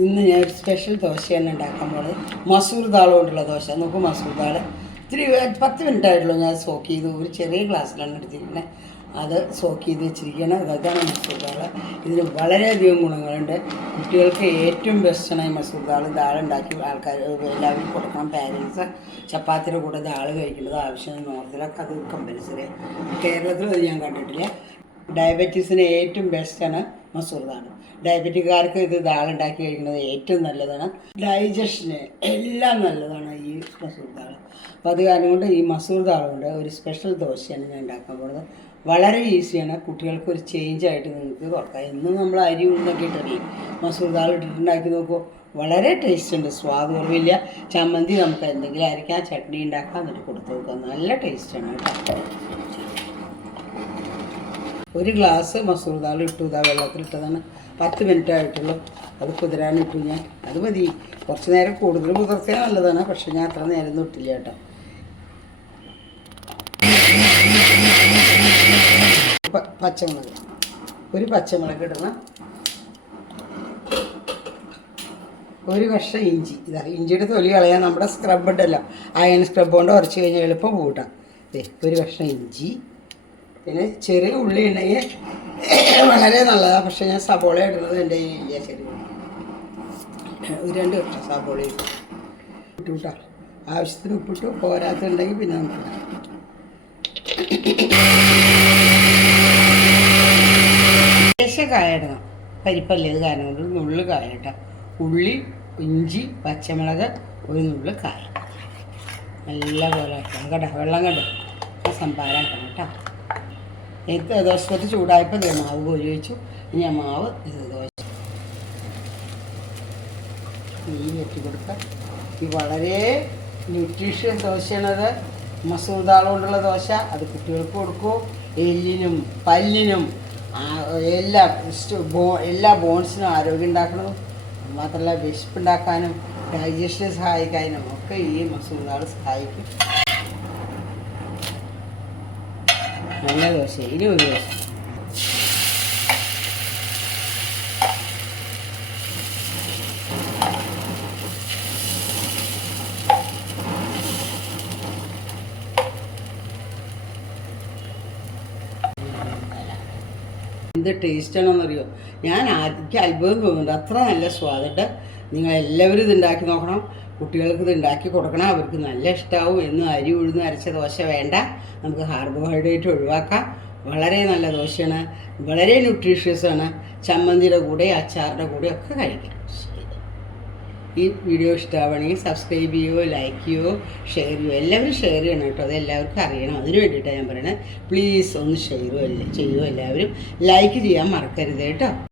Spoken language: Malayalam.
ഇന്ന് ഞാൻ ഒരു സ്പെഷ്യൽ ദോശയാണ് ഉണ്ടാക്കാൻ പോകുന്നത് മസൂർ ദാൾ കൊണ്ടുള്ള ദോശ. നോക്കൂ മസൂർ ദാൾ ഇത്തിരി പത്ത് മിനിറ്റ് ആയിട്ടുള്ളൂ ഞാൻ സോക്ക് ചെയ്ത് ഒരു ചെറിയ ഗ്ലാസ്സിലാണ് എടുത്തിരിക്കുന്നത് അത് സോക്ക് ചെയ്ത് വെച്ചിരിക്കുകയാണ്. അതാണ് മസൂർ ദാൾ ഇതിന് വളരെയധികം ഗുണങ്ങളുണ്ട്. കുട്ടികൾക്ക് ഏറ്റവും ബെസ്റ്റാണ് മസൂർ ദാൾ ദാൾ ഉണ്ടാക്കി ആൾക്കാർ എല്ലാവരും കൊടുക്കണം. പാരൻസ് ചപ്പാത്തിയുടെ കൂടെ ദാൾ കഴിക്കേണ്ടത് ആവശ്യമാണ് നോർത്തിലൊക്കെ അത് കമ്പൽസറി കേരളത്തിൽ അത് ഞാൻ കണ്ടിട്ടില്ല. ഡയബറ്റീസിന് ഏറ്റവും ബെസ്റ്റാണ് മസൂർ ദാൾ ഡയബറ്റിക്കാർക്ക് ഇത് ദാളുണ്ടാക്കി കഴിക്കുന്നത് ഏറ്റവും നല്ലതാണ്. ഡൈജഷന് എല്ലാം നല്ലതാണ് ഈ മസൂർ ദാൾ അപ്പോൾ അത് കാരണം കൊണ്ട് ഈ മസൂർ ദാൾ കൊണ്ട് ഒരു സ്പെഷ്യൽ ദോശയാണ് ഞാൻ ഉണ്ടാക്കാൻ പോകുന്നത് വളരെ ഈസിയാണ്. കുട്ടികൾക്ക് ഒരു ചേഞ്ച് ആയിട്ട് നിങ്ങൾക്ക് തുറക്കാം എന്നും നമ്മൾ അരി ഉണ്ടൊക്കെ ഇട്ടറിയും മസൂർ ദാൾ ഇട്ടിട്ടുണ്ടാക്കി നോക്കുമ്പോൾ വളരെ ടേസ്റ്റ് ഉണ്ട്. സ്വാദ് കുറവില്ല. ചമ്മന്തി നമുക്ക് എന്തെങ്കിലും അരയ്ക്കാം ചട്നി ഉണ്ടാക്കാം എന്നിട്ട് കൊടുത്തു നോക്കാം. നല്ല ടേസ്റ്റാണ് കേട്ടോ. ഒരു ഗ്ലാസ് മസൂർ ദാൽ ഇട്ടു. ഇതാ വെള്ളത്തിലിട്ടതാണ് പത്ത് മിനിറ്റ് ആയിട്ടുള്ളൂ. അത് കുതിരാൻ ഇട്ടു ഞാൻ. അത് മതി. കുറച്ച് നേരം കൂടുതൽ കുതിർക്കാൻ നല്ലതാണ്. പക്ഷെ ഞാൻ അത്ര നേരം ഒന്നും ഇട്ടില്ല കേട്ടോ പച്ചമുളക്. ഒരു പച്ചമുളക് ഇടണം. ഒരു കഷ്ണം ഇഞ്ചി. ഇതാ ഇഞ്ചിയുടെ തൊലി കളയാൻ നമ്മുടെ സ്ക്രബ് ഉണ്ടല്ലോ. അയൺ സ്ക്രബ് കൊണ്ട് ഉറച്ച് കഴിഞ്ഞാൽ എളുപ്പം കൂട്ടാം ഒരു കഷ്ണം ഇഞ്ചി. പിന്നെ ചെറിയ ഉള്ളി ഉണ്ടെങ്കിൽ വളരെ നല്ലതാണ് പക്ഷെ ഞാൻ സബോള ഇടുന്നത് എന്റെ ചെറിയ ഉള്ളി ഒരു രണ്ട് വർഷം സബോള ഇട്ടു. കേട്ടോ ആവശ്യത്തിന് ഉപ്പിട്ടു പോരാത്തുണ്ടെങ്കിൽ പിന്നെ നമുക്ക്. ലേശം കായ ഇടണം കാരണം കൊണ്ട് നുള്ളു കായ ഇട്ടാം ഉള്ളി ഇഞ്ചി പച്ചമുളക് ഒരു നുള്ളു കായ. നല്ല പോലെ വെള്ളം കണ്ടോ? സംഭാരം കേട്ടോ. എനിക്ക് ദോശപ്പത്ത് ചൂടായപ്പോൾ ദേ മാവ് കോരി വെച്ചു ഇനി ആ മാവ് ഇത് ദോശ. നെയ്യ് വെട്ടി കൊടുക്കുക ഈ വളരെ ന്യൂട്രീഷ്യൻ ദോശയാണത്. മസൂർ ദാൾ കൊണ്ടുള്ള ദോശ. അത് കുട്ടികൾക്ക് കൊടുക്കൂ. എല്ലിനും പല്ലിനും എല്ലാ ബോ എല്ലാ ബോൺസിനും ആരോഗ്യം ഉണ്ടാക്കണം മാത്രമല്ല വിശപ്പ് ഉണ്ടാക്കാനും ഡൈജഷനെ സഹായിക്കാനും ഒക്കെ ഈ മസൂർ ദാൾ സഹായിക്കും. നല്ല ദോശ ഇനി ഒരു ദോശ. എന്ത് ടേസ്റ്റാണെന്നറിയോ ഞാൻ ആദ്യം അത്ഭുതം തോന്നുന്നുണ്ട്. അത്ര നല്ല സ്വാദുണ്ട് നിങ്ങൾ എല്ലാവരും ഇത് ഉണ്ടാക്കി നോക്കണം. കുട്ടികൾക്ക് ഇത് ഉണ്ടാക്കി കൊടുക്കണം. അവർക്ക് നല്ല ഇഷ്ടമാവും എന്നും അരി ഉഴുന്ന് അരച്ച ദോശ വേണ്ട. നമുക്ക് കാർബോഹൈഡ്രേറ്റ് ഒഴിവാക്കാം. വളരെ നല്ല ദോശയാണ്. വളരെ ന്യൂട്രീഷ്യസ് ആണ്. ചമ്മന്തിയുടെ കൂടെ അച്ചാറിന്റെ കൂടെ ഒക്കെ കഴിക്കാം. ഈ വീഡിയോ ഇഷ്ടമാവണമെങ്കിൽ സബ്സ്ക്രൈബ് ചെയ്യുമോ ലൈക്ക് ചെയ്യുമോ ഷെയർ ചെയ്യുമോ എല്ലാവരും ഷെയർ ചെയ്യണം കേട്ടോ. അത് എല്ലാവർക്കും അറിയണം. അതിന് വേണ്ടിയിട്ടാണ് ഞാൻ പറയണത് പ്ലീസ് ഒന്ന് ഷെയർ ചെയ്യുമോ എല്ലാവരും. ലൈക്ക് ചെയ്യാൻ മറക്കരുത് കേട്ടോ.